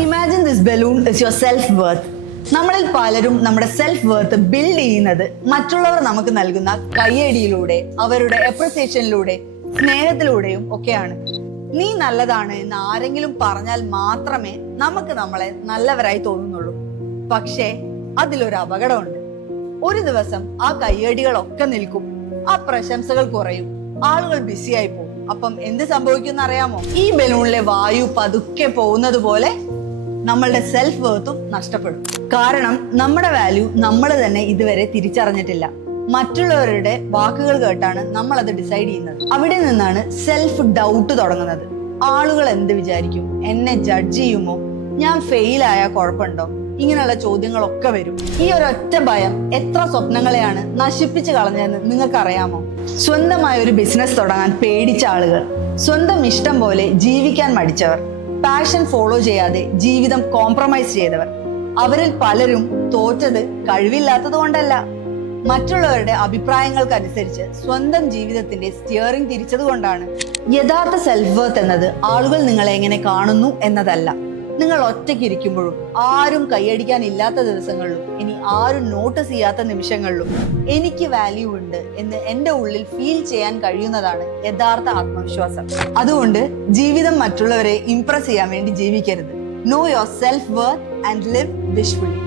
Imagine this balloon is your self worth. നമ്മളിൽ പലരും നമ്മുടെ സെൽഫ് വർത്ത് ബിൽഡ് ചെയ്യുന്നത് മറ്റുള്ളവർ നമുക്ക് നൽകുന്ന കയ്യടിയിലൂടെ, അവരുടെ അപ്രിസിയേഷനിലൂടെ, സ്നേഹത്തിലൂടെയും ഒക്കെയാണ്. നീ നല്ലതാണ് എന്ന് ആരെങ്കിലും പറഞ്ഞാൽ മാത്രമേ നമുക്ക് നമ്മളെ നല്ലവരായി തോന്നുന്നുള്ളൂ. പക്ഷേ അതിലൊരു അപകടമുണ്ട്. ഒരു ദിവസം ആ കയ്യടികളൊക്കെ നിൽക്കും, ആ പ്രശംസകൾ കുറയും, ആളുകൾ ബിസിയായി പോകും. അപ്പം എന്ത് സംഭവിക്കും അറിയാമോ? ഈ ബലൂണിലെ വായു പതുക്കെ പോകുന്നത് പോലെ നമ്മളുടെ സെൽഫ് വേർത്തും നഷ്ടപ്പെടും. കാരണം നമ്മുടെ വാല്യൂ നമ്മൾ തന്നെ ഇതുവരെ തിരിച്ചറിഞ്ഞിട്ടില്ല. മറ്റുള്ളവരുടെ വാക്കുകൾ കേട്ടാണ് നമ്മൾ അത് ഡിസൈഡ് ചെയ്യുന്നത്. അവിടെ നിന്നാണ് സെൽഫ് ഡൗട്ട് തുടങ്ങുന്നത്. ആളുകൾ എന്ത് വിചാരിക്കും? എന്നെ ജഡ്ജ് ചെയ്യുമോ? ഞാൻ ഫെയിൽ ആയാൽ കുഴപ്പമുണ്ടോ? ഇങ്ങനെയുള്ള ചോദ്യങ്ങളൊക്കെ വരും. ഈ ഒരൊറ്റ ഭയം എത്ര സ്വപ്നങ്ങളെയാണ് നശിപ്പിച്ചു കളഞ്ഞതെന്ന് നിങ്ങൾക്ക് അറിയാമോ? സ്വന്തമായ ഒരു ബിസിനസ് തുടങ്ങാൻ പേടിച്ച ആളുകൾ, സ്വന്തം ഇഷ്ടം പോലെ ജീവിക്കാൻ മടിച്ചവർ, പാഷൻ ഫോളോ ചെയ്യാതെ ജീവിതം കോംപ്രമൈസ് ചെയ്തവർ, അവരിൽ പലരും തോറ്റത് കഴിവില്ലാത്തത് കൊണ്ടല്ല, മറ്റുള്ളവരുടെ അഭിപ്രായങ്ങൾക്കനുസരിച്ച് സ്വന്തം ജീവിതത്തിന്റെ സ്റ്റിയറിംഗ് തിരിച്ചത് കൊണ്ടാണ്. യഥാർത്ഥ സെൽഫ് വർത്ത് എന്നത് ആളുകൾ നിങ്ങളെ എങ്ങനെ കാണുന്നു എന്നതല്ല. നിങ്ങൾ ഒറ്റയ്ക്കിരിക്കുമ്പോഴും, ആരും കൈയടിക്കാൻ ഇല്ലാത്ത ദിവസങ്ങളിലും, ഇനി ആരും നോട്ടീസ് ചെയ്യാത്ത നിമിഷങ്ങളിലും എനിക്ക് വാല്യൂ ഉണ്ട് എന്ന് എന്റെ ഉള്ളിൽ ഫീൽ ചെയ്യാൻ കഴിയുന്നതാണ് യഥാർത്ഥ ആത്മവിശ്വാസം. അതുകൊണ്ട് ജീവിതം മറ്റുള്ളവരെ ഇംപ്രസ് ചെയ്യാൻ വേണ്ടി ജീവിക്കരുത്. Know your self worth and live വിഷ്ഫുള്ളി.